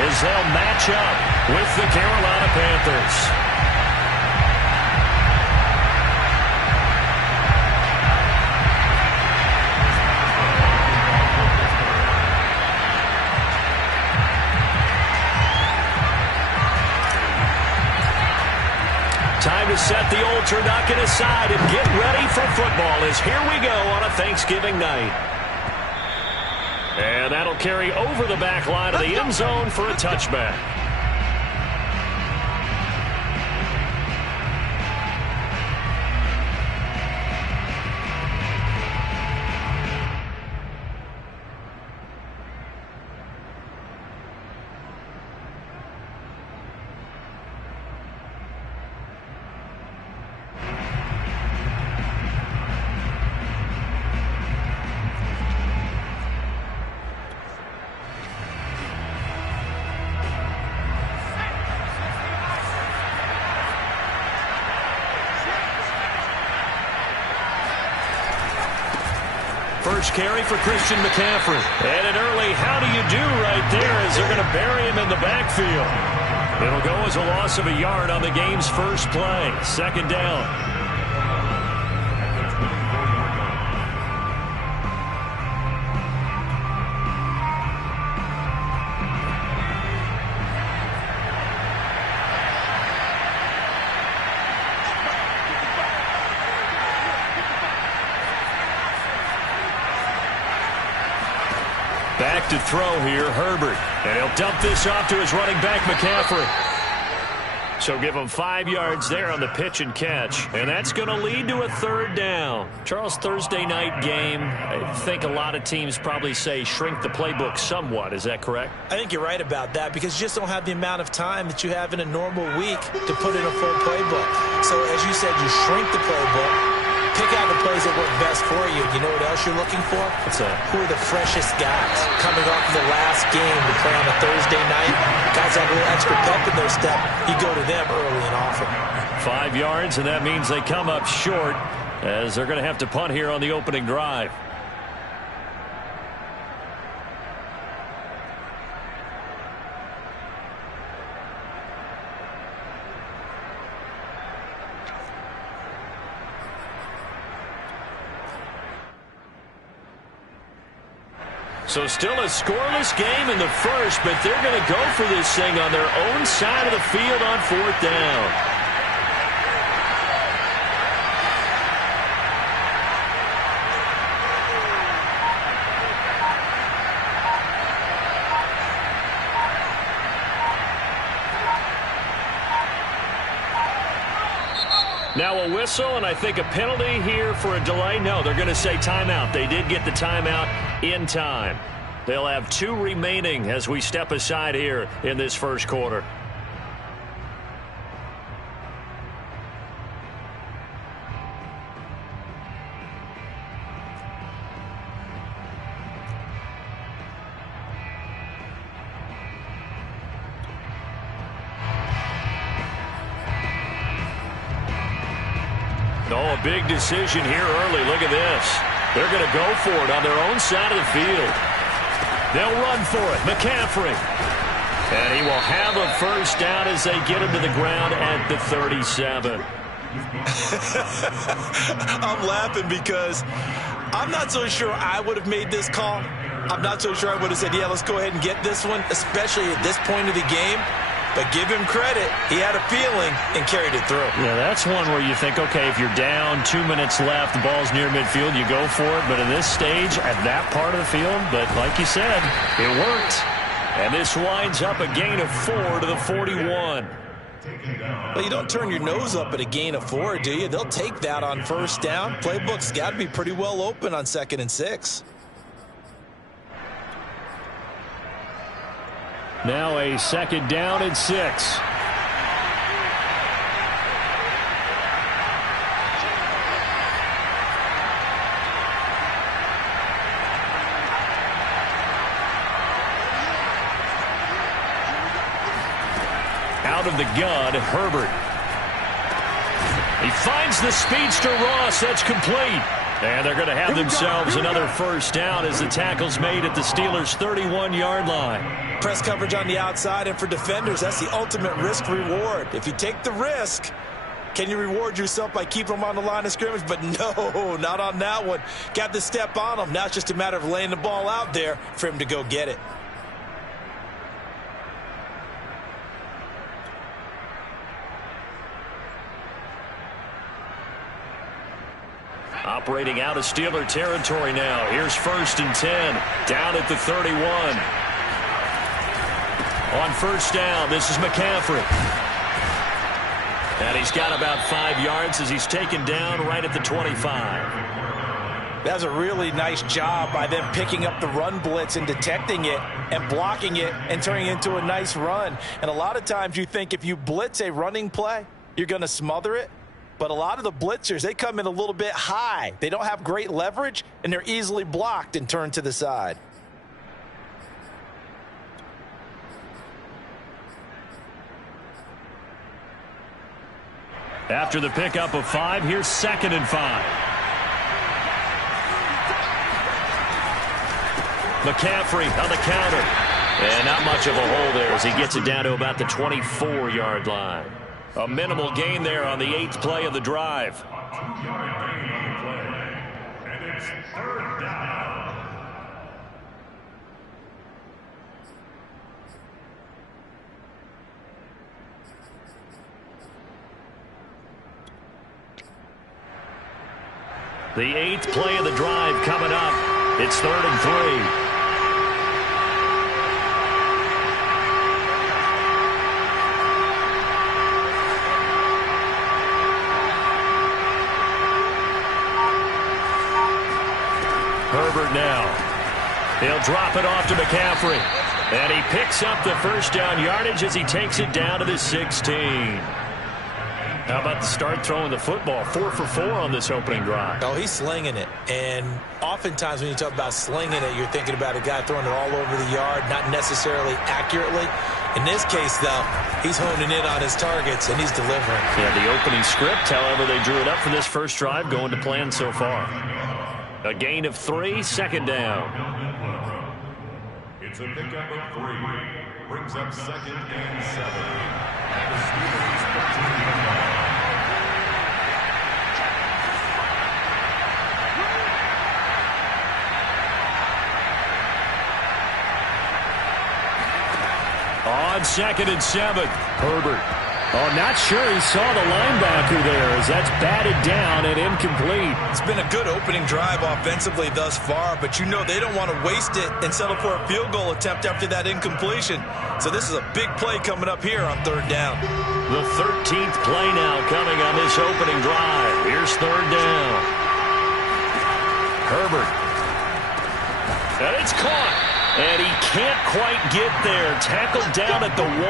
as they'll match up with the Carolina Panthers. Time to set the old turducken aside and get ready for football as here we go on a Thanksgiving night. And that'll carry over the back line of the end zone for a touchback. First carry for Christian McCaffrey. And an early how do you do right there as they're going to bury him in the backfield. It'll go as a loss of a yard on the game's first play. Second down. Back to throw here, Herbert. And he'll dump this off to his running back, McCaffrey. So give him 5 yards there on the pitch and catch. And that's going to lead to a third down. Charles, Thursday night game, I think a lot of teams probably say shrink the playbook somewhat. Is that correct? I think you're right about that because you just don't have the amount of time that you have in a normal week to put in a full playbook. So as you said, you shrink the playbook. Pick out the plays that work best for you. You know what else you're looking for? What's that? Who are the freshest guys coming off of the last game to play on a Thursday night? Guys have a little extra pep in their step. You go to them early and often. 5 yards, and that means they come up short as they're going to have to punt here on the opening drive. So still a scoreless game in the first, but they're going to go for this thing on their own side of the field on fourth down. Now a whistle, and I think a penalty here for a delay. No, they're going to say timeout. They did get the timeout in time. They'll have 2 remaining as we step aside here in this first quarter. Oh, a big decision here early. Look at this. They're going to go for it on their own side of the field. They'll run for it. McCaffrey. And he will have a first down as they get him to the ground at the 37. I'm laughing because I'm not so sure I would have made this call. I'm not so sure I would have said, yeah, let's go ahead and get this one, especially at this point of the game. But give him credit. He had a feeling and carried it through. Yeah, that's one where you think, okay, if you're down, 2 minutes left, the ball's near midfield, you go for it. But in this stage, at that part of the field, but like you said, it worked. And this winds up a gain of 4 to the 41. Well, you don't turn your nose up at a gain of 4, do you? They'll take that on first down. Playbook's got to be pretty well open on 2nd and 6. Now a 2nd down and 6. Out of the gun, Herbert. He finds the speedster Ross. That's complete. And they're going to have themselves another first down as the tackle's made at the Steelers' 31-yard line. Press coverage on the outside, and for defenders, that's the ultimate risk-reward. If you take the risk, can you reward yourself by keeping them on the line of scrimmage? But no, not on that one. Got the step on them. Now it's just a matter of laying the ball out there for him to go get it. Operating out of Steeler territory now. Here's 1st and 10. Down at the 31. On first down, this is McCaffrey. And he's got about 5 yards as he's taken down right at the 25. That's a really nice job by them picking up the run blitz and detecting it and blocking it and turning it into a nice run. And a lot of times you think if you blitz a running play, you're going to smother it. But a lot of the blitzers, they come in a little bit high. They don't have great leverage, and they're easily blocked and turned to the side. After the pickup of 5, here's 2nd and 5. McCaffrey on the counter. And not much of a hole there as he gets it down to about the 24-yard line. A minimal gain there on the 8th play of the drive. And it's 3rd down. The 8th play of the drive coming up. It's 3rd and 3. Herbert now. He'll drop it off to McCaffrey. And he picks up the first down yardage as he takes it down to the 16. How about the start throwing the football? 4 for 4 on this opening drive. Oh, he's slinging it. And oftentimes when you talk about slinging it, you're thinking about a guy throwing it all over the yard, not necessarily accurately. In this case, though, he's honing in on his targets, and he's delivering. Yeah, the opening script, however, they drew it up for this first drive, going to plan so far. A gain of 3, 2nd down. It's a pickup of 3. Brings up 2nd and 7. The Steelers 13. On 2nd and 7, Herbert. Oh, not sure he saw the linebacker there as that's batted down and incomplete. It's been a good opening drive offensively thus far, but you know they don't want to waste it and settle for a field goal attempt after that incompletion. So this is a big play coming up here on 3rd down. The 13th play now coming on this opening drive. Here's 3rd down. Herbert. And it's caught. And he can't quite get there. Tackled down at the 1.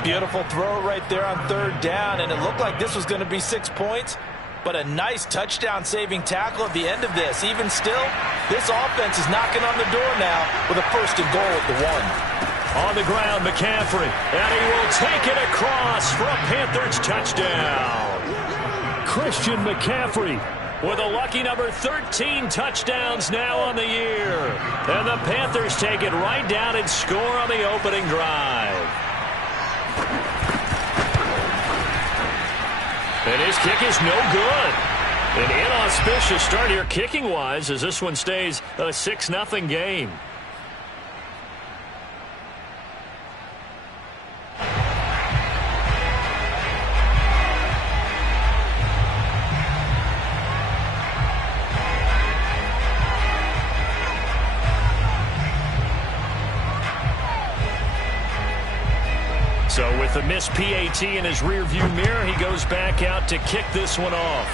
Beautiful throw right there on 3rd down, and it looked like this was going to be 6 points, but a nice touchdown-saving tackle at the end of this. Even still, this offense is knocking on the door now with a 1st and goal at the 1. On the ground, McCaffrey, and he will take it across for a Panthers touchdown. Christian McCaffrey with a lucky number 13 touchdowns now on the year. And the Panthers take it right down and score on the opening drive. And his kick is no good. An inauspicious start here kicking-wise as this one stays a 6-0 game. So with the missed PAT in his rearview mirror, he goes back out to kick this one off.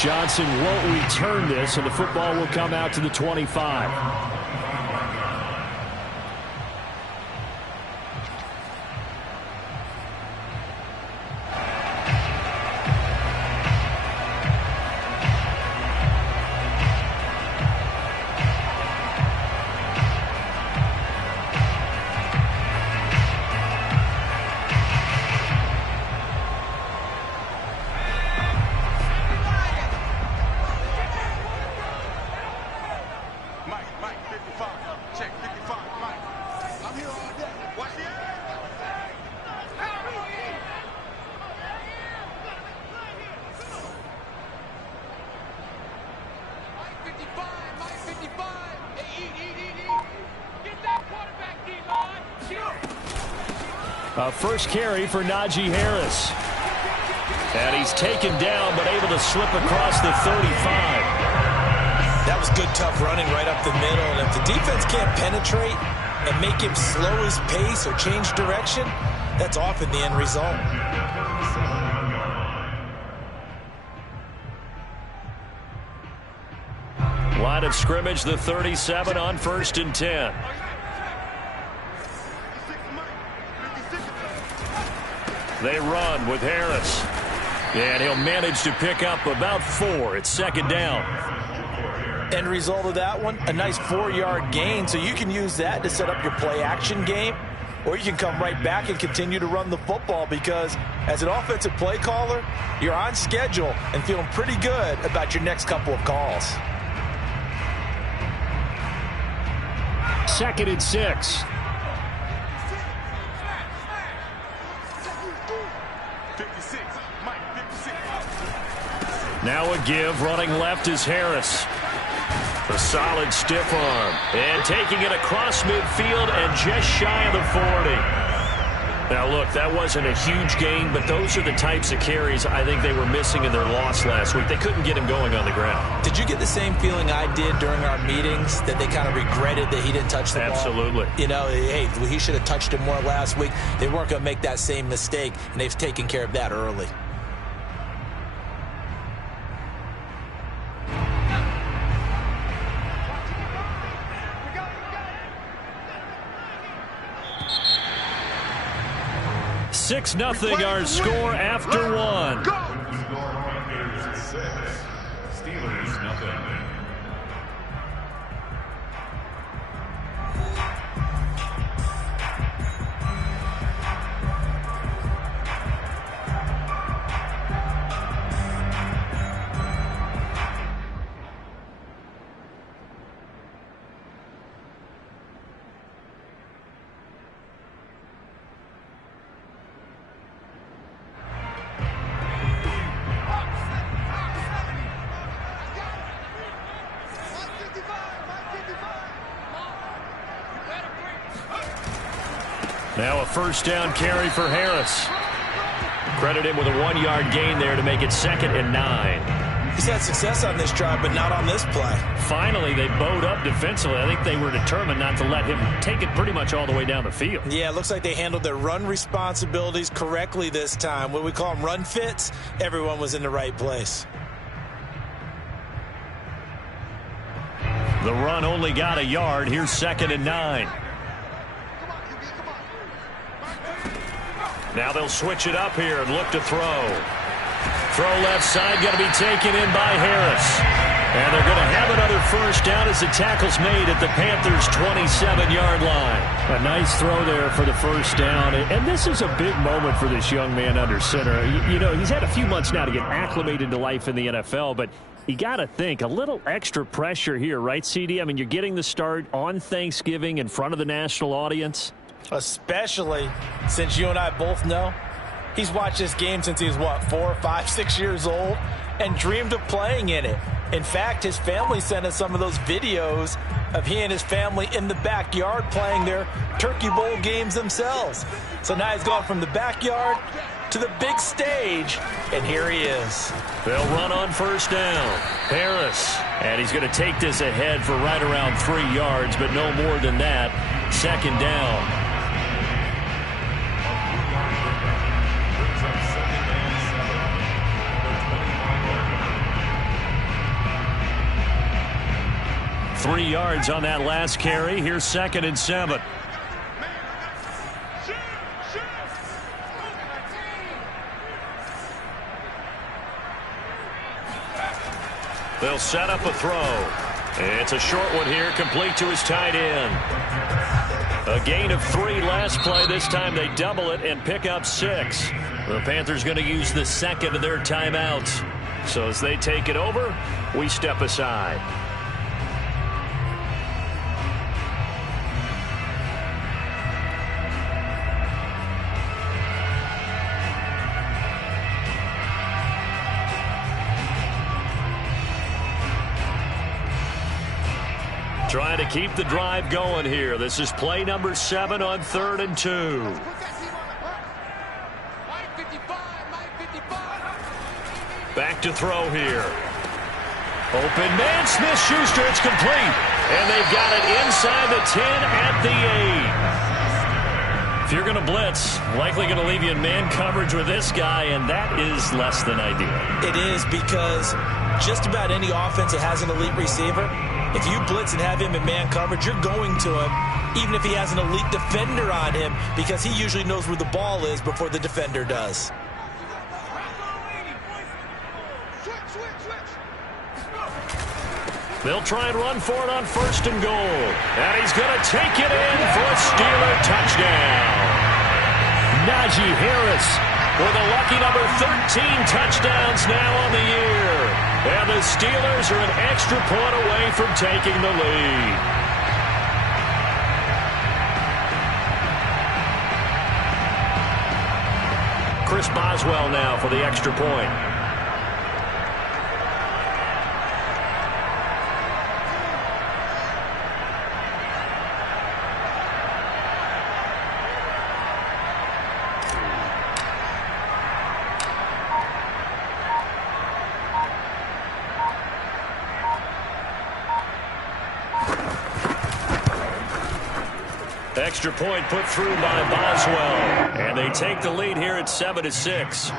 Johnson won't return this, and the football will come out to the 25. Check 55, Mike. I'm here all day. Watch the air. Mike 55, Mike 55. Hey, eat. Get that quarterback, D-line. First carry for Najee Harris. And he's taken down, but able to slip across the 35. That was good, tough running right up the middle. And if the defense can't penetrate and make him slow his pace or change direction, that's often the end result. Line of scrimmage, the 37 on 1st and 10. They run with Harris. And he'll manage to pick up about 4. It's 2nd down. End result of that one, a nice 4-yard gain. So you can use that to set up your play-action game, or you can come right back and continue to run the football, because as an offensive play caller, you're on schedule and feeling pretty good about your next couple of calls. 2nd and 6. Now a give, running left is Harris. A solid stiff arm. And taking it across midfield and just shy of the 40. Now look, that wasn't a huge gain, but those are the types of carries I think they were missing in their loss last week. They couldn't get him going on the ground. Did you get the same feeling I did during our meetings, that they kind of regretted that he didn't touch the ball? Absolutely. You know, hey, he should have touched it more last week. They weren't going to make that same mistake, and they've taken care of that early. Six nothing our score after one. Steelers nothing. Now a 1st down carry for Harris. Credit him with a 1-yard gain there to make it 2nd and 9. He's had success on this drive, but not on this play. Finally, they bowed up defensively. I think they were determined not to let him take it pretty much all the way down the field. Yeah, it looks like they handled their run responsibilities correctly this time. What we call them run fits, everyone was in the right place. The run only got a yard. Here's 2nd and 9. Now they'll switch it up here and look to throw. Throw left side, going to be taken in by Harris. And they're going to have another 1st down as the tackle's made at the Panthers' 27-yard line. A nice throw there for the 1st down. And this is a big moment for this young man under center. You know, he's had a few months now to get acclimated to life in the NFL, but you got to think a little extra pressure here, right, CD? I mean, you're getting the start on Thanksgiving in front of the national audience. Especially since you and I both know he's watched this game since he was, what, 4, 5, 6 years old, and dreamed of playing in it. In fact, his family sent us some of those videos of he and his family in the backyard playing their Turkey Bowl games themselves. So now he's gone from the backyard to the big stage, and here he is. They'll run on 1st down. Harris, and he's going to take this ahead for right around 3 yards, but no more than that. 2nd down. 3 yards on that last carry. Here's 2nd and 7. They'll set up a throw. It's a short one here, complete to his tight end. A gain of 3 last play. This time they double it and pick up 6. The Panthers going to use the 2nd of their timeouts. So as they take it over, we step aside. Trying to keep the drive going here. This is play number 7 on 3rd and 2. Back to throw here. Open man, Smith-Schuster, it's complete. And they've got it inside the 10 at the 8. If you're going to blitz, likely going to leave you in man coverage with this guy, and that is less than ideal. It is, because just about any offense that has an elite receiver, if you blitz and have him in man coverage, you're going to him, even if he has an elite defender on him, because he usually knows where the ball is before the defender does. They'll try and run for it on 1st and goal. And he's going to take it in for a Steeler touchdown. Najee Harris with a lucky number 13 touchdowns now on the year. And the Steelers are an extra point away from taking the lead. Chris Boswell now for the extra point. Extra point put through by Boswell. And they take the lead here at 7-6.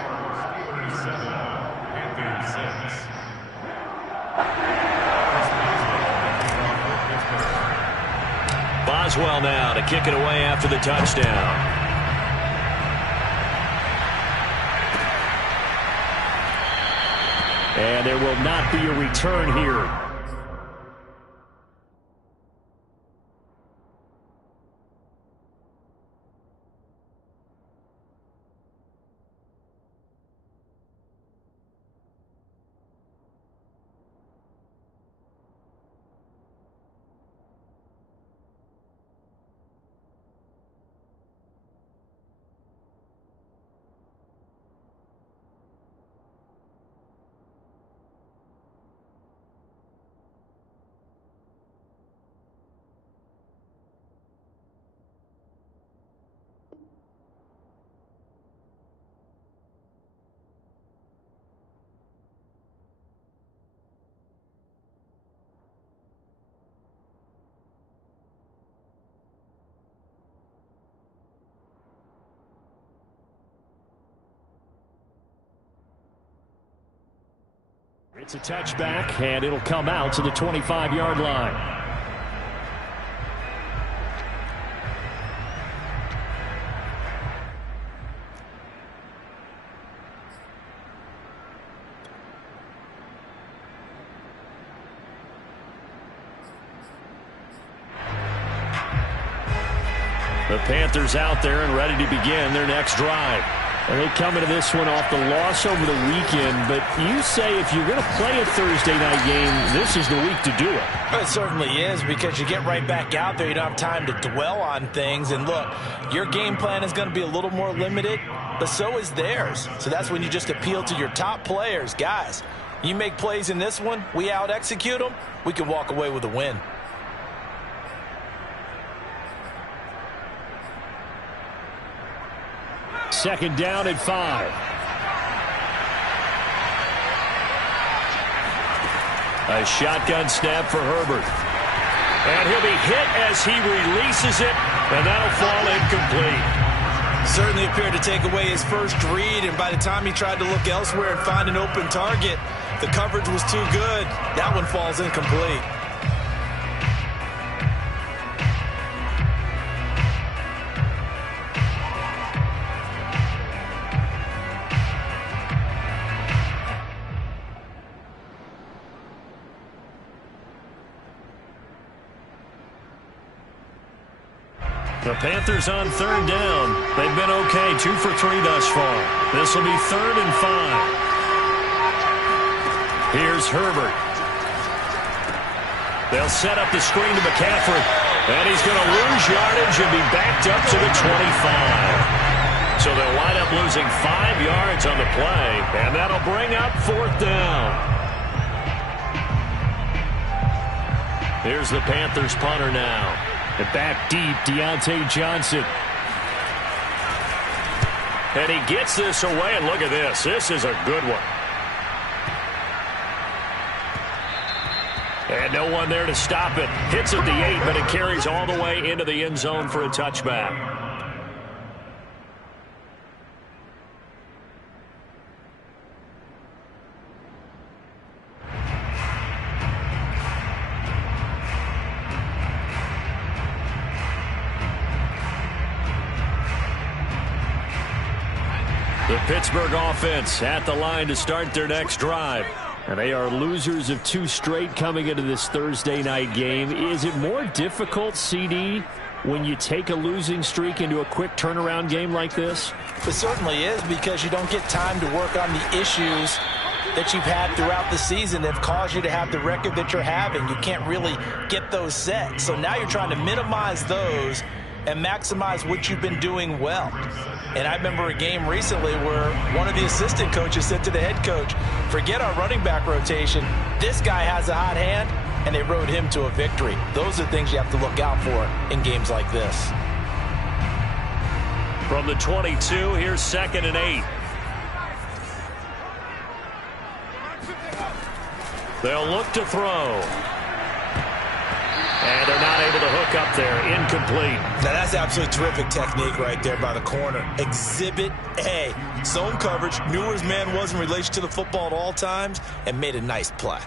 Boswell now to kick it away after the touchdown. And there will not be a return here. It's a touchback, and it'll come out to the 25-yard line. The Panthers out there and ready to begin their next drive. And they come into this one off the loss over the weekend, but you say if you're going to play a Thursday night game, this is the week to do it. It certainly is, because you get right back out there. You don't have time to dwell on things. And look, your game plan is going to be a little more limited, but so is theirs. So that's when you just appeal to your top players. Guys, you make plays in this one, we out-execute them, we can walk away with a win. Second down at 5. A shotgun snap for Herbert. And he'll be hit as he releases it, and that'll fall incomplete. Certainly appeared to take away his first read, and by the time he tried to look elsewhere and find an open target, the coverage was too good. That one falls incomplete. The Panthers on third down. They've been okay, 2 for 3 thus far. This will be 3rd and 5. Here's Herbert. They'll set up the screen to McCaffrey. And he's going to lose yardage and be backed up to the 25. So they'll wind up losing 5 yards on the play. And that'll bring up 4th down. Here's the Panthers punter now. And back deep, Deontay Johnson. And he gets this away, and look at this. This is a good one. And no one there to stop it. Hits at the 8, but it carries all the way into the end zone for a touchback. The Pittsburgh offense at the line to start their next drive. And they are losers of 2 straight coming into this Thursday night game. Is it more difficult, CD, when you take a losing streak into a quick turnaround game like this? It certainly is, because you don't get time to work on the issues that you've had throughout the season that have caused you to have the record that you're having. You can't really get those set. So now you're trying to minimize those and maximize what you've been doing well. And I remember a game recently where one of the assistant coaches said to the head coach, forget our running back rotation. This guy has a hot hand, and they rode him to a victory. Those are things you have to look out for in games like this. From the 22, here's 2nd and 8. They'll look to throw. And they're not able to hook up there. Incomplete. Now, that's absolutely terrific technique right there by the corner. Exhibit A. Zone coverage. Knew where his man was in relation to the football at all times and made a nice play.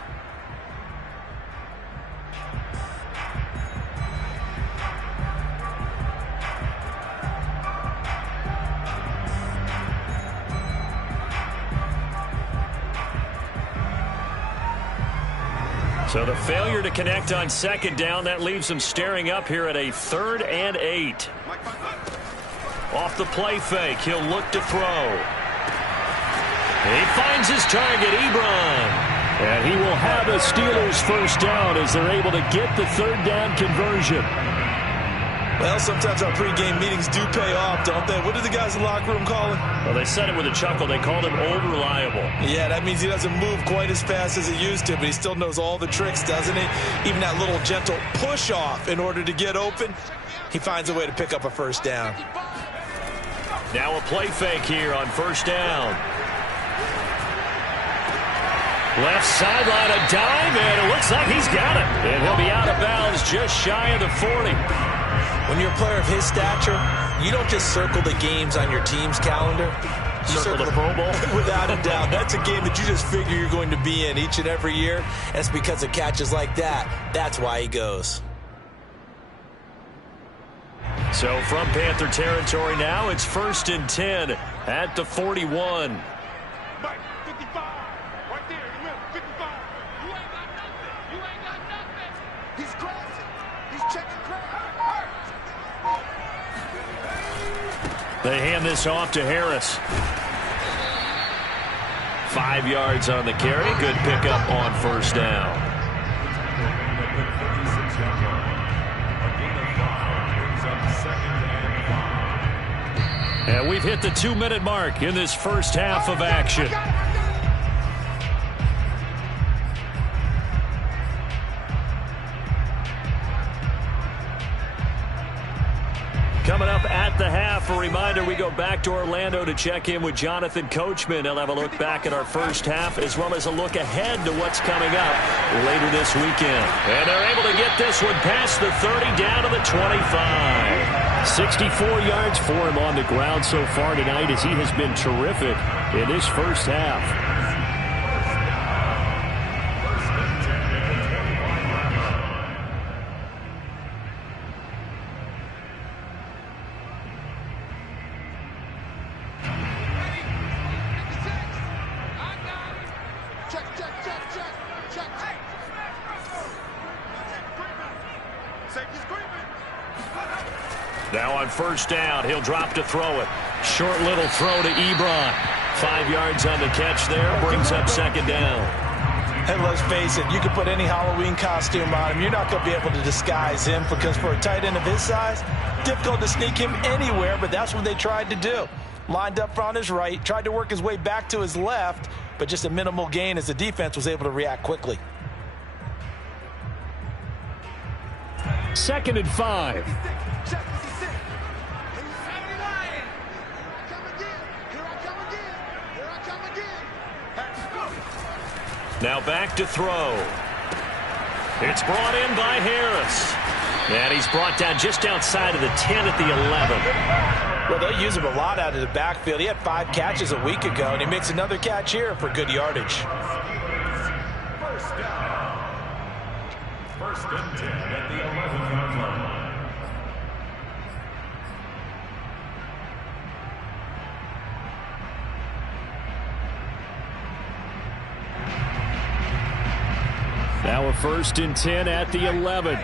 So the failure to connect on 2nd down, that leaves them staring up here at a 3rd and 8. Off the play fake, he'll look to throw. He finds his target, Ebron. And he will have a Steelers first down as they're able to get the 3rd down conversion. Well, sometimes our pregame meetings do pay off, don't they? What do the guys in the locker room call him? Well, they said it with a chuckle. They called him old reliable. Yeah, that means he doesn't move quite as fast as he used to, but he still knows all the tricks, doesn't he? Even that little gentle push-off in order to get open, he finds a way to pick up a first down. Now a play fake here on 1st down. Left sideline, a dive, and it looks like he's got it. And he'll be out of bounds just shy of the 40. When you're a player of his stature, you don't just circle the games on your team's calendar. You circle the Pro Bowl? Without a doubt. That's a game that you just figure you're going to be in each and every year. And it's because of catches like that. That's why he goes. So from Panther territory now, it's 1st and 10 at the 41. Mike, 55. Right there, in the middle, 55. You ain't got nothing. You ain't got nothing. He's crossing. He's checking crack. They hand this off to Harris. 5 yards on the carry. Good pickup on 1st down. And we've hit the 2-minute mark in this first half of action. Coming up at the half, a reminder, we go back to Orlando to check in with Jonathan Coachman. He'll have a look back at our first half as well as a look ahead to what's coming up later this weekend. And they're able to get this one past the 30 down to the 25. 64 yards for him on the ground so far tonight as he has been terrific in this first half. Now on 1st down, he'll drop to throw it. Short little throw to Ebron. 5 yards on the catch there, brings up 2nd down. And let's face it, you can put any Halloween costume on him. You're not going to be able to disguise him because for a tight end of his size, difficult to sneak him anywhere, but that's what they tried to do. Lined up on his right, tried to work his way back to his left, but just a minimal gain as the defense was able to react quickly. 2nd and 5. Now back to throw. It's brought in by Harris. And he's brought down just outside of the 10 at the 11. Well, they'll use him a lot out of the backfield. He had 5 catches a week ago, and he makes another catch here for good yardage. First down. 1st and 10 at the 11-yard line. Now a 1st and 10 at the 11.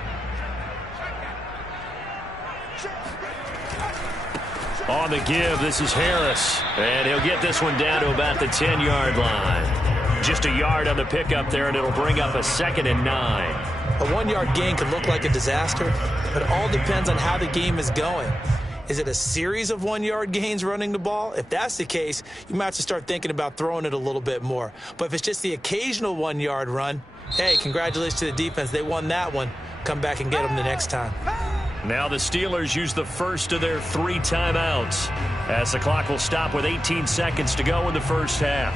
On the give, this is Harris. And he'll get this one down to about the 10-yard line. Just a yard on the pickup there, and it'll bring up a 2nd and 9. A 1-yard gain could look like a disaster, but it all depends on how the game is going. Is it a series of 1-yard gains running the ball? If that's the case, you might have to start thinking about throwing it a little bit more. But if it's just the occasional 1-yard run, hey, congratulations to the defense. They won that one. Come back and get them the next time. Now the Steelers use the first of their 3 timeouts as the clock will stop with 18 seconds to go in the first half.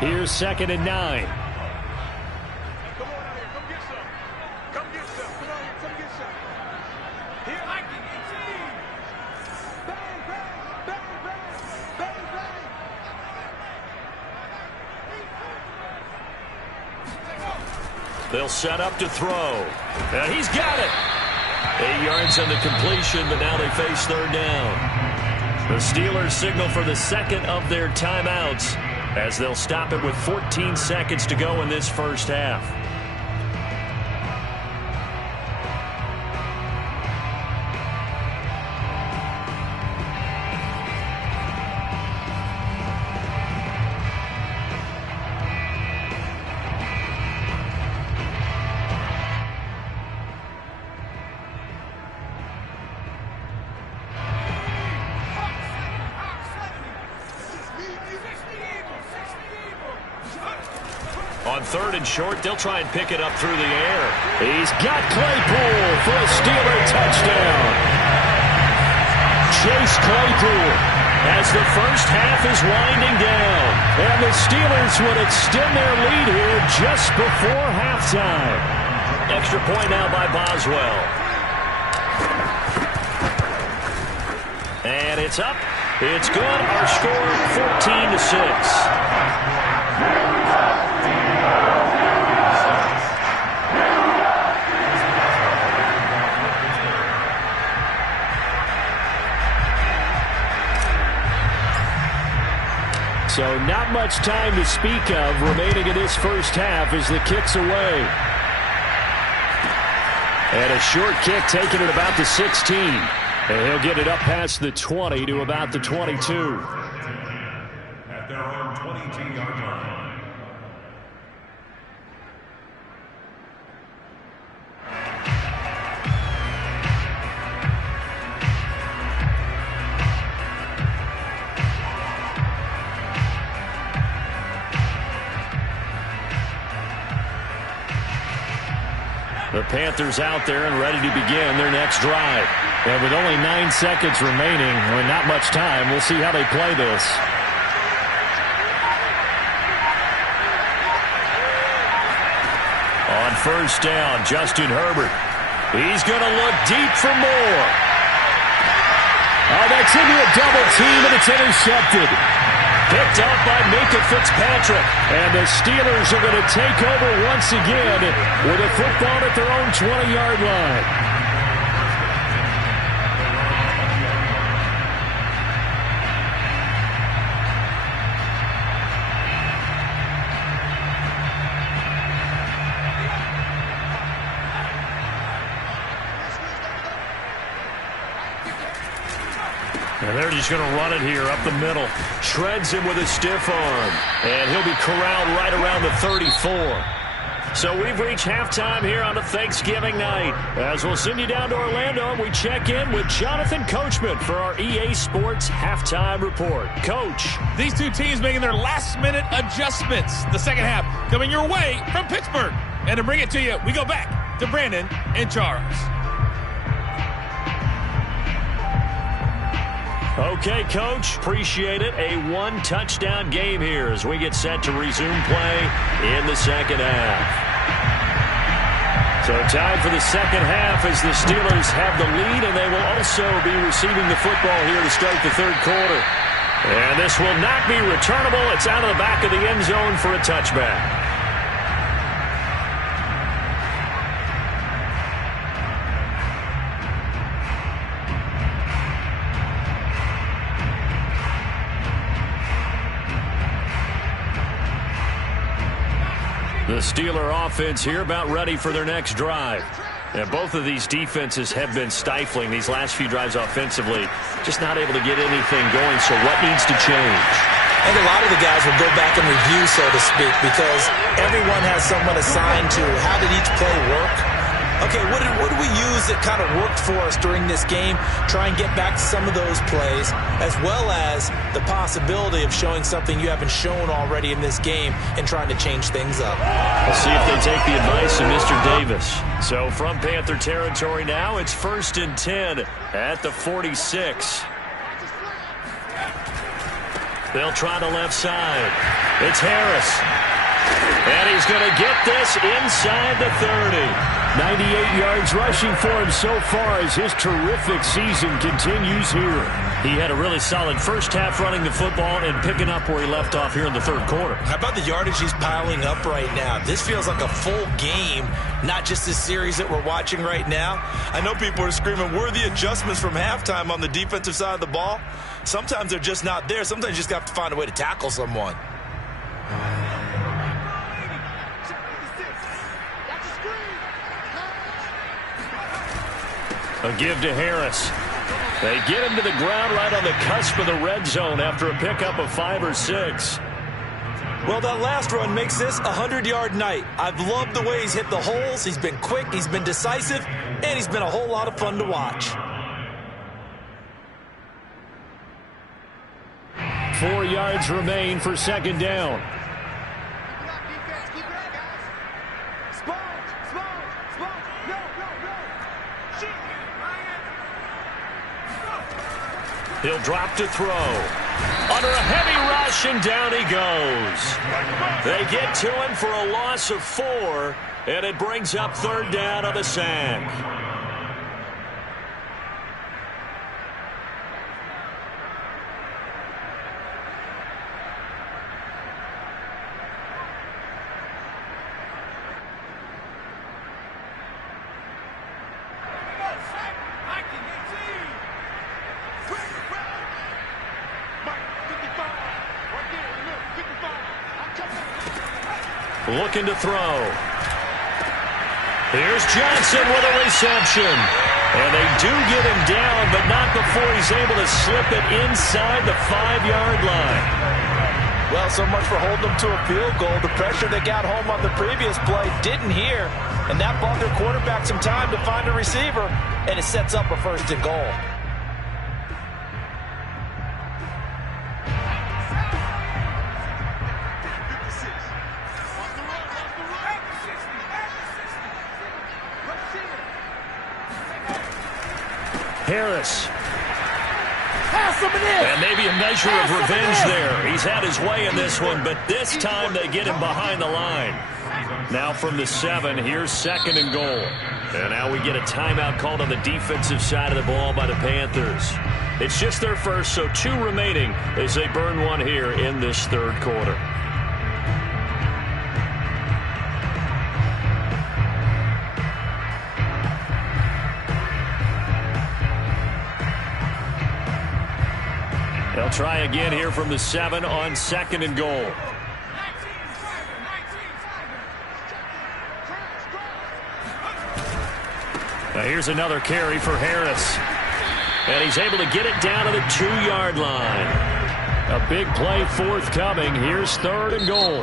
Here's 2nd and 9. Come on out here. Come get some. Come get some. Come on here. Come get some. Here, I can get you. Bang, bang, bang, bang, bang, bang. They'll set up to throw. And he's got it. 8 yards on the completion, but now they face 3rd down. The Steelers signal for the 2nd of their timeouts as they'll stop it with 14 seconds to go in this first half. On 3rd and short, they'll try and pick it up through the air. He's got Claypool for a Steeler touchdown. Chase Claypool as the first half is winding down. And the Steelers would extend their lead here just before halftime. Extra point now by Boswell. And it's up. It's good. Our score 14-6. So not much time to speak of remaining in this first half as the kick's away. And a short kick taken at about the 16. And he'll get it up past the 20 to about the 22. At their own 22-yard line. The Panthers out there and ready to begin their next drive. And with only 9 seconds remaining, with not much time, we'll see how they play this. On 1st down, Justin Herbert. He's going to look deep for more. Oh, that's into a double team, and it's intercepted. Picked up by Minkah Fitzpatrick. And the Steelers are going to take over once again with a football at their own 20-yard line. And they're just going to run it here up the middle. Shreds him with a stiff arm. And he'll be corralled right around the 34. So we've reached halftime here on a Thanksgiving night. As we'll send you down to Orlando, we check in with Jonathan Coachman for our EA Sports Halftime Report. Coach. These two teams making their last-minute adjustments. The second half coming your way from Pittsburgh. And to bring it to you, we go back to Brandon and Charles. Okay, Coach. Appreciate it. A one-touchdown game here as we get set to resume play in the second half. So time for the second half as the Steelers have the lead, and they will also be receiving the football here to start the third quarter. And this will not be returnable. It's out of the back of the end zone for a touchback. The Steeler offense here about ready for their next drive. And both of these defenses have been stifling these last few drives offensively. Just not able to get anything going, so what needs to change? I think a lot of the guys will go back and review, so to speak, because everyone has someone assigned to how did each play work. Okay, what did we use that kind of worked for us during this game? Try and get back to some of those plays, as well as the possibility of showing something you haven't shown already in this game and trying to change things up. We'll see if they take the advice of Mr. Davis. So from Panther territory now, it's 1st and 10 at the 46. They'll try the left side. It's Harris. And he's going to get this inside the 30. 98 yards rushing for him so far as his terrific season continues here. He had a really solid first half running the football and picking up where he left off here in the third quarter. How about the yardage he's piling up right now? This feels like a full game, not just this series that we're watching right now. I know people are screaming, where are the adjustments from halftime on the defensive side of the ball? Sometimes they're just not there. Sometimes you just have to find a way to tackle someone. A give to Harris. They get him to the ground right on the cusp of the red zone after a pickup of 5 or 6. Well, that last run makes this a 100-yard night. I've loved the way he's hit the holes. He's been quick, he's been decisive, and he's been a whole lot of fun to watch. 4 yards remain for second down. He'll drop to throw. Under a heavy rush, and down he goes. They get to him for a loss of 4, and it brings up third down on the sack. Looking to throw. Here's Johnson with a reception. And they do get him down, but not before he's able to slip it inside the 5-yard line. Well, so much for holding them to a field goal. The pressure they got home on the previous play didn't hear, and that bought their quarterback some time to find a receiver, and it sets up a 1st and goal. Harris. And maybe a measure of revenge there. He's had his way in this one, but this time they get him behind the line. Now from the 7, here's 2nd and goal. And now we get a timeout called on the defensive side of the ball by the Panthers. It's just their first, so 2 remaining as they burn one here in this third quarter. They'll try again here from the 7 on 2nd and goal. Now here's another carry for Harris. And he's able to get it down to the 2-yard line. A Big play forthcoming. Here's 3rd and goal.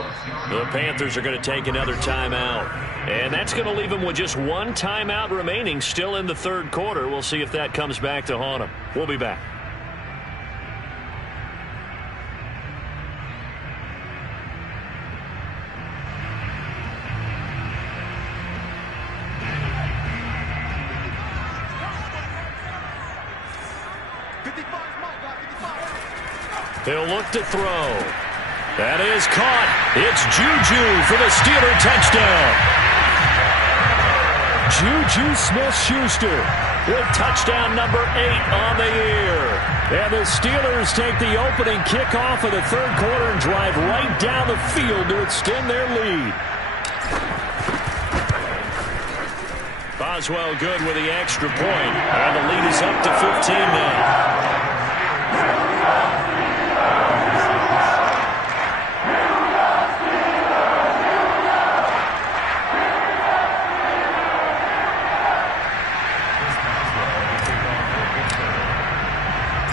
The Panthers are going to take another timeout. And that's going to leave them with just 1 timeout remaining still in the 3rd quarter. We'll see if that comes back to haunt them. We'll be back. He'll look to throw. That is caught. It's Juju for the Steeler touchdown. Juju Smith-Schuster with touchdown number 8 on the year. And the Steelers take the opening kickoff of the 3rd quarter and drive right down the field to extend their lead. Boswell good with the extra point. And the lead is up to 15 now.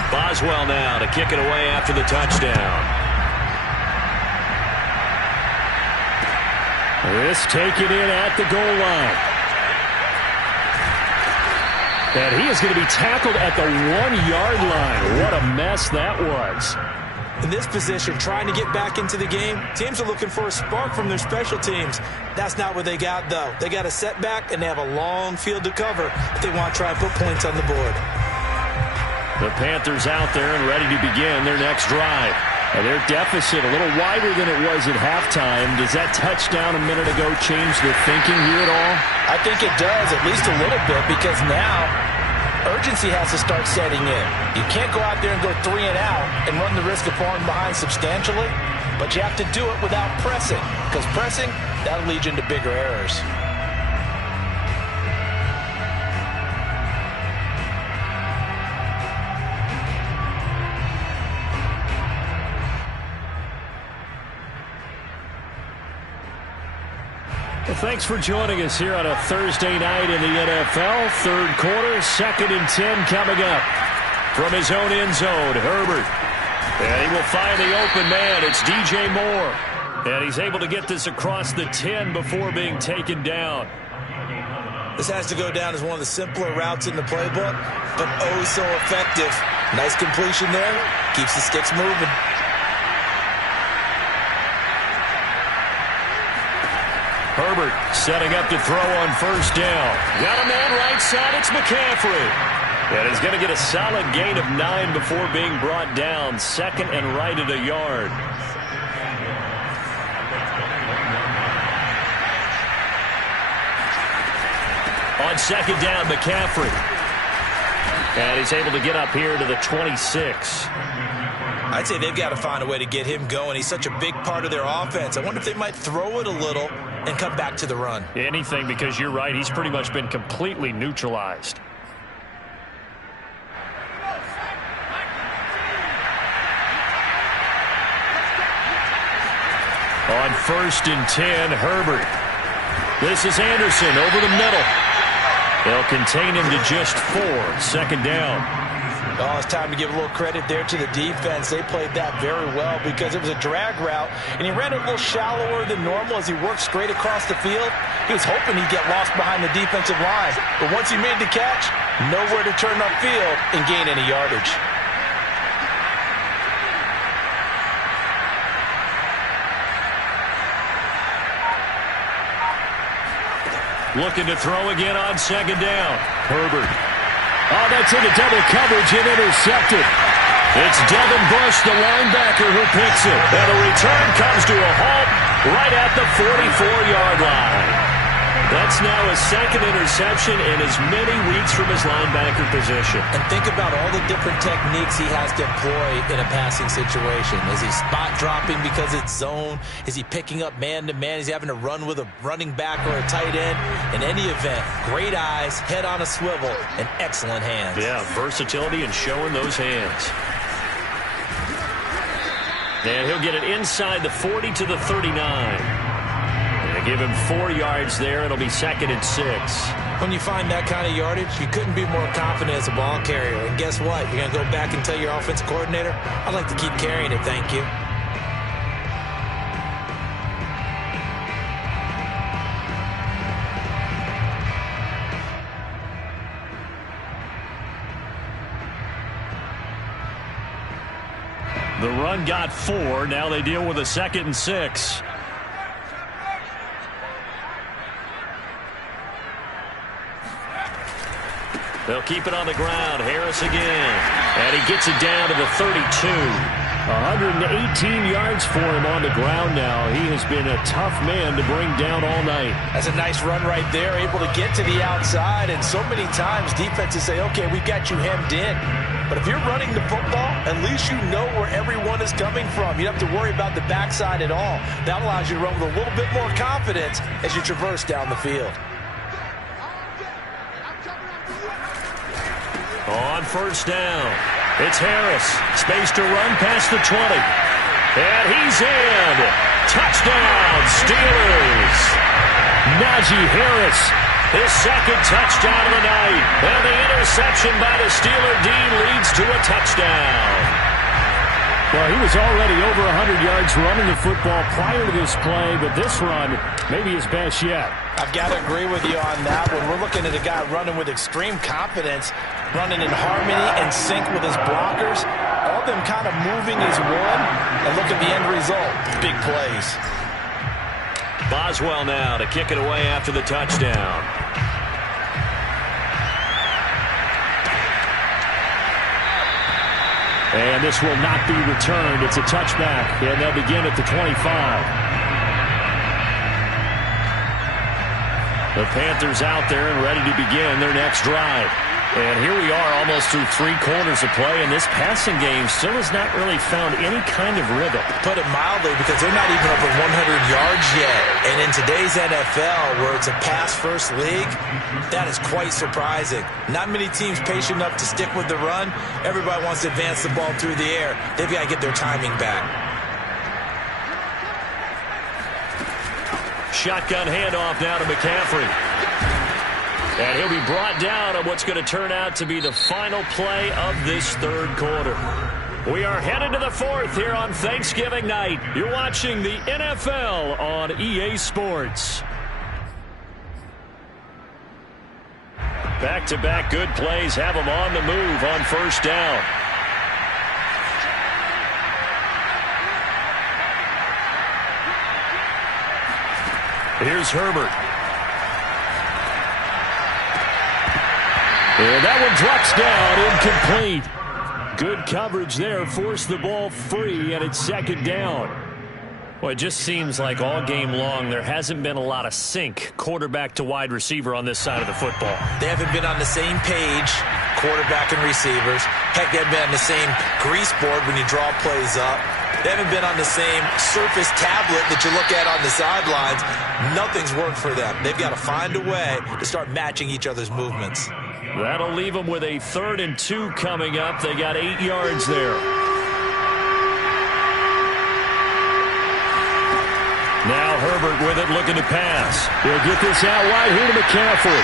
Boswell now to kick it away after the touchdown. This taken in at the goal line. And he is going to be tackled at the 1-yard line. What a mess that was. In this position, trying to get back into the game, teams are looking for a spark from their special teams. That's not what they got, though. They got a setback, and they have a long field to cover if they want to try and put points on the board. The Panthers out there and ready to begin their next drive. And their deficit a little wider than it was at halftime. Does that touchdown a minute ago change the thinking here at all? I think it does, at least a little bit, because now urgency has to start setting in. You can't go out there and go 3 and out and run the risk of falling behind substantially, but you have to do it without pressing, because pressing, that'll lead you into bigger errors. Well, thanks for joining us here on a Thursday night in the NFL. 3rd quarter, 2nd and 10 coming up. From his own end zone, Herbert. And he will find the open man. It's DJ Moore. And he's able to get this across the 10 before being taken down. This has to go down as one of the simpler routes in the playbook, but oh so effective. Nice completion there. Keeps the sticks moving. Herbert setting up to throw on 1st down. Got a man right side. It's McCaffrey. And he's going to get a solid gain of 9 before being brought down. 2nd and right at a yard. On 2nd down, McCaffrey. And he's able to get up here to the 26. I'd say they've got to find a way to get him going. He's such a big part of their offense. I wonder if they might throw it a little and come back to the run. Anything, because you're right. He's pretty much been completely neutralized. On 1st and 10, Herbert. This is Anderson over the middle. They'll contain him to just 4. 2nd down. Oh, it's time to give a little credit there to the defense. They played that very well because it was a drag route, and he ran it a little shallower than normal as he worked straight across the field. He was hoping he'd get lost behind the defensive line, but once he made the catch, nowhere to turn upfield and gain any yardage. Looking to throw again on 2nd down. Herbert. Oh, that's into double coverage and intercepted. It's Devin Bush, the linebacker, who picks it. And the return comes to a halt right at the 44-yard line. That's now his 2nd interception in as many weeks from his linebacker position. And think about all the different techniques he has to employ in a passing situation. Is he spot dropping because it's zone? Is he picking up man-to-man? Is he having to run with a running back or a tight end? In any event, great eyes, head on a swivel, and excellent hands. Yeah, versatility and showing those hands. And he'll get it inside the 40 to the 39. They give him 4 yards there. It'll be 2nd and 6. When you find that kind of yardage, you couldn't be more confident as a ball carrier. And guess what? You're going to go back and tell your offensive coordinator, I'd like to keep carrying it, thank you. The run got 4. Now they deal with a 2nd and 6. They'll keep it on the ground. Harris again. And he gets it down to the 32. 118 yards for him on the ground now. He has been a tough man to bring down all night. That's a nice run right there. Able to get to the outside. And so many times defenses say, okay, we've got you hemmed in. But if you're running the football, at least you know where everyone is coming from. You don't have to worry about the backside at all. That allows you to run with a little bit more confidence as you traverse down the field. On first down, it's Harris. Space to run past the 20. And he's in. Touchdown, Steelers. Najee Harris, his 2nd touchdown of the night. And the interception by the Steeler D leads to a touchdown. Well, he was already over 100 yards running the football prior to this play, but this run may be his best yet. I've got to agree with you on that one. We're looking at a guy running with extreme confidence, running in harmony and sync with his blockers. All of them kind of moving as one. And look at the end result. Big plays. Boswell now to kick it away after the touchdown. And this will not be returned. It's a touchback, and they'll begin at the 25. The Panthers out there and ready to begin their next drive. And here we are almost through 3 quarters of play, and this passing game still has not really found any kind of rhythm. Put it mildly, because they're not even over 100 yards yet. And in today's NFL, where it's a pass-first league, that is quite surprising. Not many teams patient enough to stick with the run. Everybody wants to advance the ball through the air. They've got to get their timing back. Shotgun handoff now to McCaffrey. And he'll be brought down on what's going to turn out to be the final play of this 3rd quarter. We are headed to the 4th here on Thanksgiving night. You're watching the NFL on EA Sports. Back-to-back good plays have them on the move on first down. Here's Herbert. And that one drops down, incomplete. Good coverage there, forced the ball free, and it's 2nd down. Well, it just seems like all game long there hasn't been a lot of sync quarterback to wide receiver on this side of the football. They haven't been on the same page, quarterback and receivers. Heck, they haven't been on the same grease board when you draw plays up. They haven't been on the same surface tablet that you look at on the sidelines. Nothing's worked for them. They've got to find a way to start matching each other's movements. That'll leave them with a 3rd and 2 coming up. They got 8 yards there. Now Herbert with it, looking to pass. He'll get this out wide here to McCaffrey.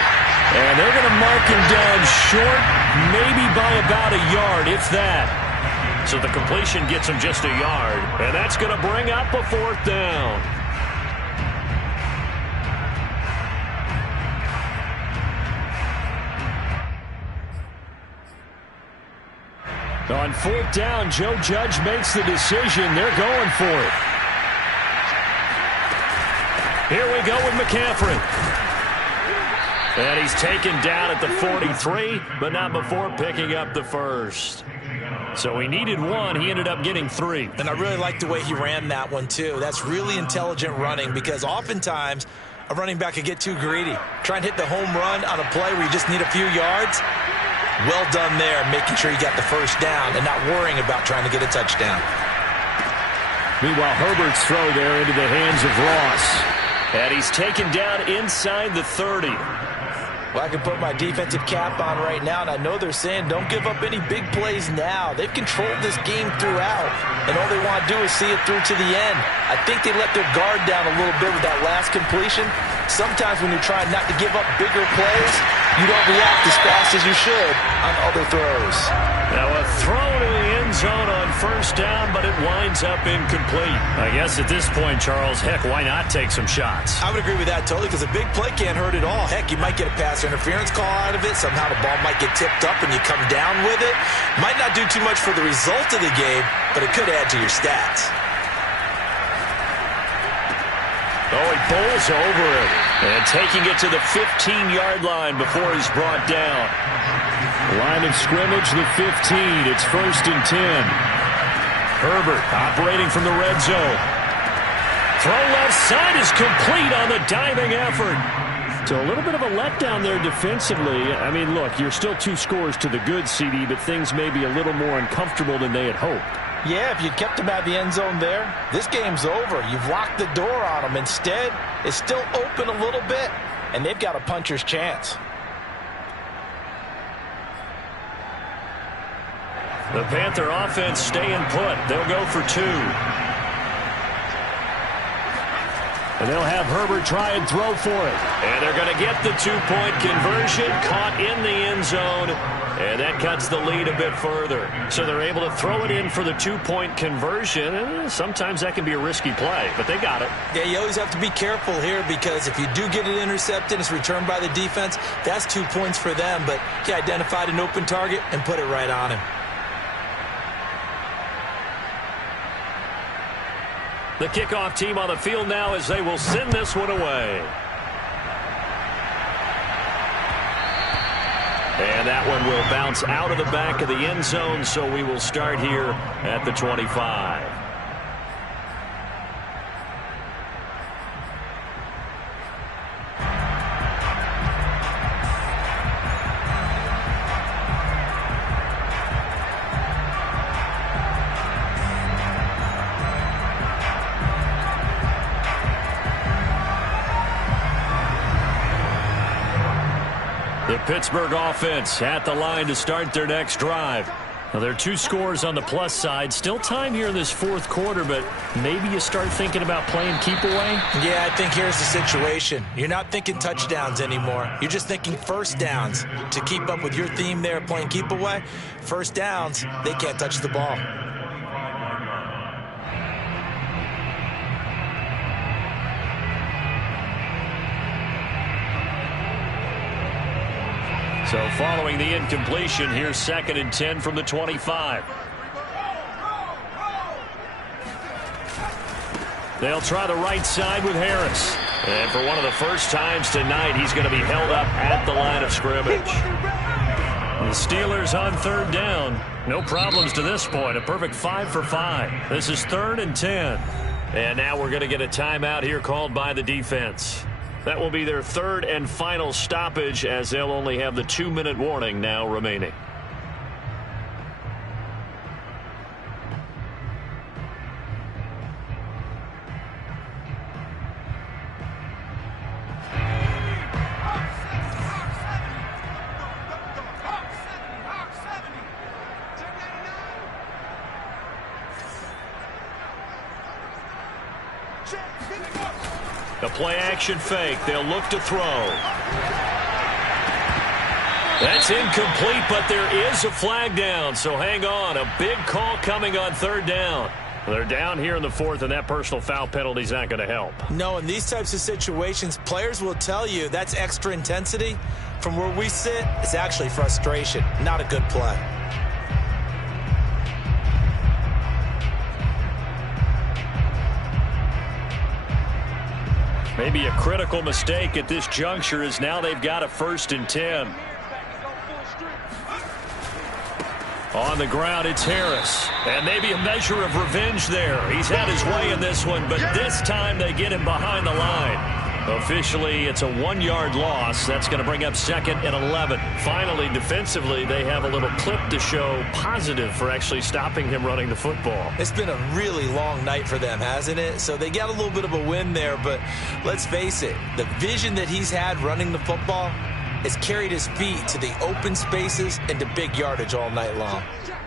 And they're going to mark him down short, maybe by about a yard, if that. So the completion gets him just a yard. And that's going to bring up a 4th down. On 4th down, Joe Judge makes the decision. They're going for it. Here we go with McCaffrey. And he's taken down at the 43, but not before picking up the 1st. So he needed 1. He ended up getting 3. And I really like the way he ran that one, too. That's really intelligent running, because oftentimes a running back could get too greedy. Try and hit the home run on a play where you just need a few yards. Well done there, making sure you got the 1st down and not worrying about trying to get a touchdown. Meanwhile, Herbert's throw there into the hands of Ross. And he's taken down inside the 30. Well, I can put my defensive cap on right now, and I know they're saying don't give up any big plays now. They've controlled this game throughout, and all they want to do is see it through to the end. I think they let their guard down a little bit with that last completion. Sometimes when you're trying not to give up bigger plays, you don't react as fast as you should on other throws. Now a throw to the end zone on first down, but it winds up incomplete. I guess at this point, Charles, heck, why not take some shots? I would agree with that totally, because a big play can't hurt at all. Heck, you might get a pass interference call out of it. Somehow the ball might get tipped up and you come down with it. Might not do too much for the result of the game, but it could add to your stats. Oh, he bowls over it. And taking it to the 15-yard line before he's brought down. Line of scrimmage, the 15. It's 1st and 10. Herbert operating from the red zone. Throw left side is complete on the diving effort. So a little bit of a letdown there defensively. I mean, look, you're still 2 scores to the good, CD, but things may be a little more uncomfortable than they had hoped. Yeah, if you'd kept him at the end zone there, this game's over. You've locked the door on him. Instead, it's still open a little bit, and they've got a puncher's chance. The Panther offense staying put. They'll go for 2. And they'll have Herbert try and throw for it. And they're going to get the 2-point conversion, caught in the end zone. And that cuts the lead a bit further. So they're able to throw it in for the 2-point conversion. And sometimes that can be a risky play, but they got it. Yeah, you always have to be careful here, because if you do get it intercepted, it's returned by the defense, that's 2 points for them. But he identified an open target and put it right on him. The kickoff team on the field now as they will send this one away. And that one will bounce out of the back of the end zone, so we will start here at the 25. The Pittsburgh offense at the line to start their next drive. Now, there are 2 scores on the plus side. Still time here in this 4th quarter, but maybe you start thinking about playing keep away? Yeah, I think here's the situation. You're not thinking touchdowns anymore. You're just thinking first downs. To keep up with your theme there, playing keep away, first downs, they can't touch the ball. So following the incompletion, here's 2nd and 10 from the 25. They'll try the right side with Harris. And for one of the first times tonight, he's going to be held up at the line of scrimmage. The Steelers on 3rd down. No problems to this point. A perfect 5 for 5. This is 3rd and 10. And now we're going to get a timeout here called by the defense. That will be their 3rd and final stoppage, as they'll only have the 2-minute warning now remaining. The play-action fake. They'll look to throw. That's incomplete, but there is a flag down, so hang on. A big call coming on 3rd down. They're down here in the 4th, and that personal foul penalty is not going to help. No, in these types of situations, players will tell you that's extra intensity. From where we sit, it's actually frustration, not a good play. Maybe a critical mistake at this juncture, as now they've got a 1st and 10. On the ground, it's Harris. And maybe a measure of revenge there. He's had his way in this one, but this time they get him behind the line. Officially, it's a 1-yard loss. That's going to bring up 2nd and 11. Finally, defensively, they have a little clip to show positive for actually stopping him running the football. It's been a really long night for them, hasn't it? So they got a little bit of a win there, but let's face it, the vision that he's had running the football, has carried his feet to the open spaces and to big yardage all night long. Check.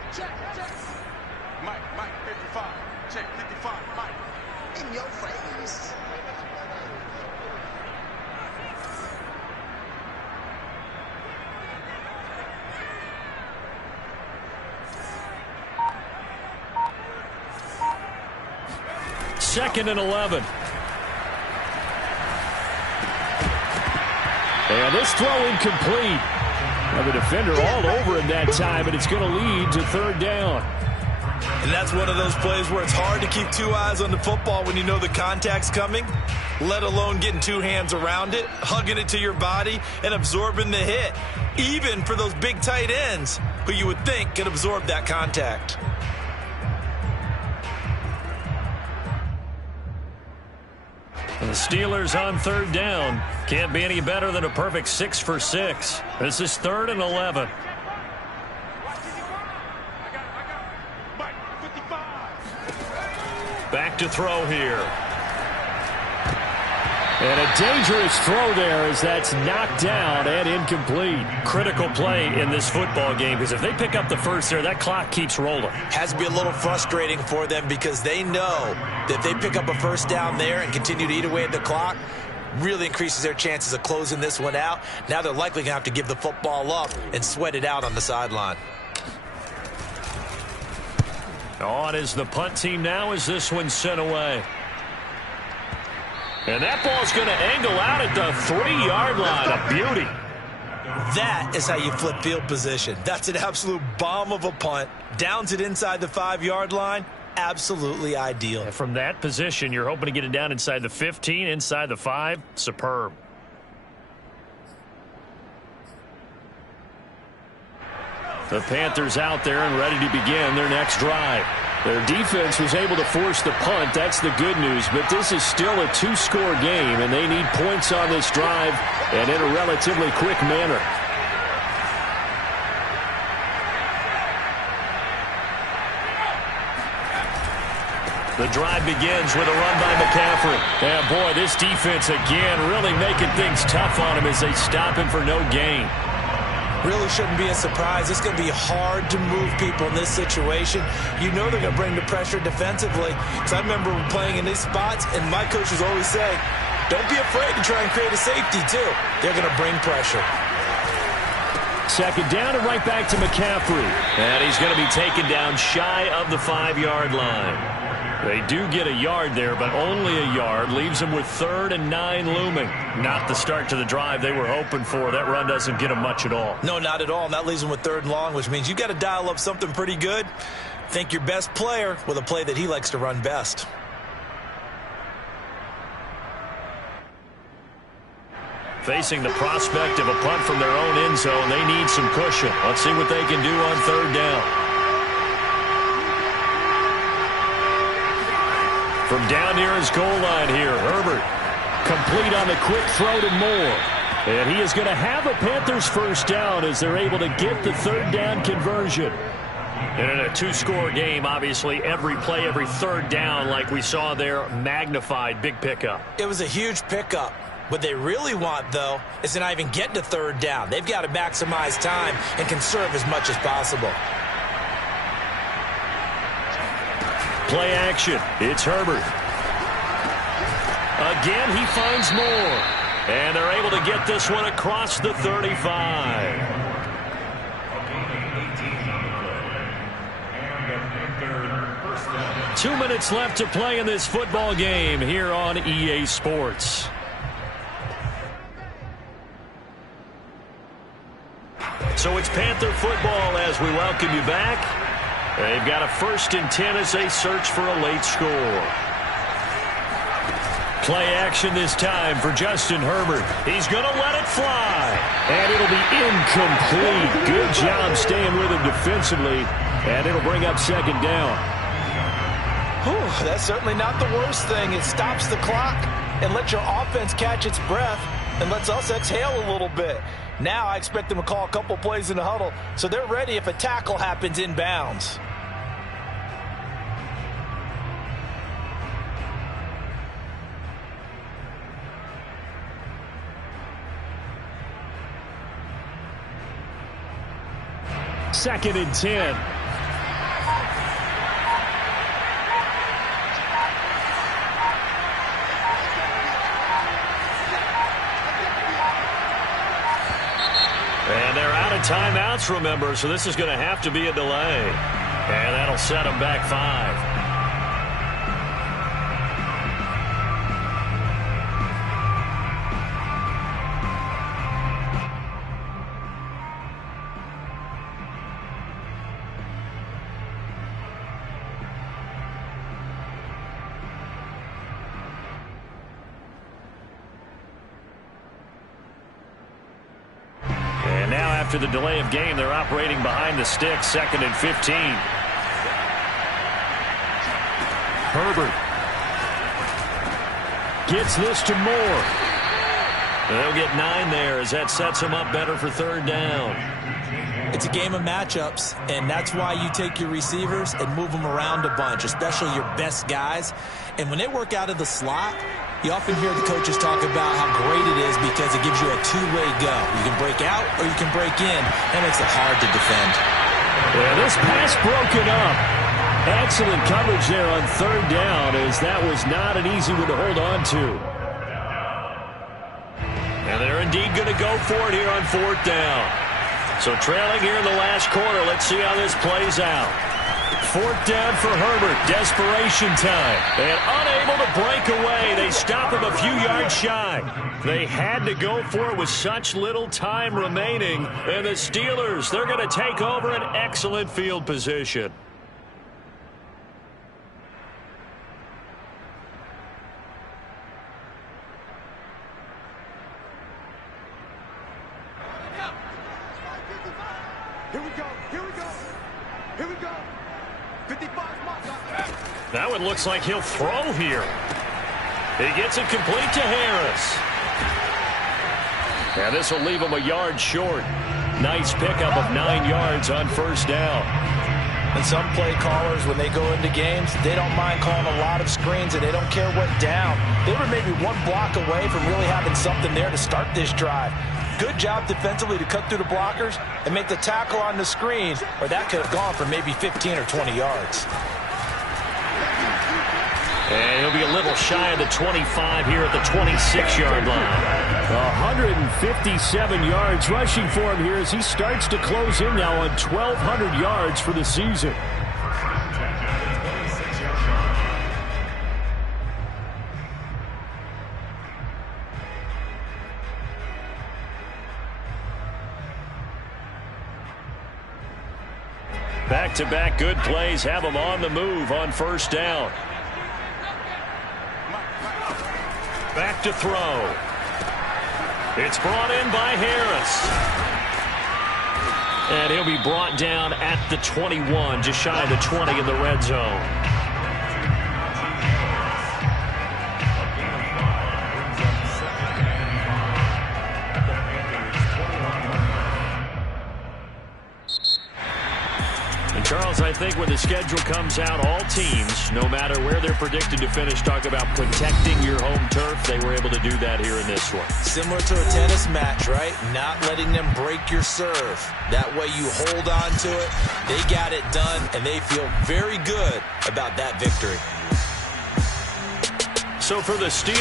Mike, 55. Check, 55, Mike. In your face. Second and 11. And this throw incomplete. Now the defender all over him that time, and it's going to lead to third down. And that's one of those plays where it's hard to keep two eyes on the football when you know the contact's coming, let alone getting two hands around it, hugging it to your body, and absorbing the hit, even for those big tight ends who you would think could absorb that contact. And the Steelers on third down. Can't be any better than a perfect 6 for 6. This is 3rd and 11. Mike, 55. Back to throw here. And a dangerous throw there as that's knocked down and incomplete. Critical play in this football game because if they pick up the first there, that clock keeps rolling. Has to be a little frustrating for them because they know that if they pick up a first down there and continue to eat away at the clock, really increases their chances of closing this one out. Now they're likely going to have to give the football up and sweat it out on the sideline. On is the punt team now as this one's sent away. And that ball's going to angle out at the 3-yard line. A beauty. That is how you flip field position. That's an absolute bomb of a punt. Downs it inside the 5-yard line. Absolutely ideal. And from that position, you're hoping to get it down inside the 15, inside the 5. Superb. The Panthers out there and ready to begin their next drive. Their defense was able to force the punt. That's the good news. But this is still a 2-score game, and they need points on this drive and in a relatively quick manner. The drive begins with a run by McCaffrey. And boy, this defense again really making things tough on him as they stop him for no gain. Really shouldn't be a surprise. It's going to be hard to move people in this situation. You know they're going to bring the pressure defensively. Because I remember playing in these spots, and my coaches always say, don't be afraid to try and create a safety, too. They're going to bring pressure. Second down and right back to McCaffrey. And he's going to be taken down shy of the 5-yard line. They do get a yard there, but only a yard. Leaves them with 3rd and 9 looming. Not the start to the drive they were hoping for. That run doesn't get them much at all. No, not at all. And that leaves them with 3rd and long, which means you've got to dial up something pretty good. Think your best player with a play that he likes to run best. Facing the prospect of a punt from their own end zone, they need some cushion. Let's see what they can do on 3rd down. From down near his goal line here, Herbert complete on the quick throw to Moore. And he is going to have a Panthers first down as they're able to get the 3rd down conversion. And in a 2-score game, obviously, every play, every 3rd down, like we saw there, magnified, big pickup. It was a huge pickup. What they really want, though, is to not even get to 3rd down. They've got to maximize time and conserve as much as possible. Play action. It's Herbert. Again, he finds Moore. And they're able to get this one across the 35. 2 minutes left to play in this football game here on EA Sports. So it's Panther football as we welcome you back. They've got a 1st and 10 as they search for a late score. Play action this time for Justin Herbert. He's going to let it fly. And it'll be incomplete. Good job staying with him defensively. And it'll bring up 2nd down. Whew, that's certainly not the worst thing. It stops the clock and lets your offense catch its breath and lets us exhale a little bit. Now I expect them to call a couple plays in the huddle so they're ready if a tackle happens inbounds. 2nd and 10. And they're out of timeouts, remember, so this is going to have to be a delay. And that'll set them back 5. And now after the delay of game, they're operating behind the sticks, 2nd and 15. Herbert gets this to Moore. They'll get 9 there as that sets them up better for 3rd down. It's a game of matchups, and that's why you take your receivers and move them around a bunch, especially your best guys. And when they work out of the slot, you often hear the coaches talk about how great it is because it gives you a two-way go. You can break out or you can break in. That makes it hard to defend. Yeah, this pass broken up. Excellent coverage there on 3rd down, as that was not an easy one to hold on to. And they're indeed going to go for it here on 4th down. So trailing here in the last quarter, let's see how this plays out. 4th down for Herbert. Desperation time. And unable to break away. They stop him a few yards shy. They had to go for it with such little time remaining. And the Steelers, they're going to take over an excellent field position. Here we go. Here we go. Here we go. 55 mark. That one looks like he'll throw here. He gets it complete to Harris. And this will leave him a yard short. Nice pickup of 9 yards on 1st down. And some play callers, when they go into games, they don't mind calling a lot of screens, and they don't care what down. They were maybe 1 block away from really having something there to start this drive. Good job defensively to cut through the blockers and make the tackle on the screen, or that could have gone for maybe 15 or 20 yards. And he'll be a little shy of the 25 here at the 26-yard line. 157 yards rushing for him here as he starts to close in now on 1,200 yards for the season. Back-to-back good plays have him on the move on 1st down. Back to throw. It's brought in by Harris. And he'll be brought down at the 21, just shy of the 20 in the red zone. Charles, I think when the schedule comes out, all teams, no matter where they're predicted to finish, talk about protecting your home turf. They were able to do that here in this one. Similar to a tennis match, right? Not letting them break your serve. That way you hold on to it. They got it done, and they feel very good about that victory. So for the Steelers,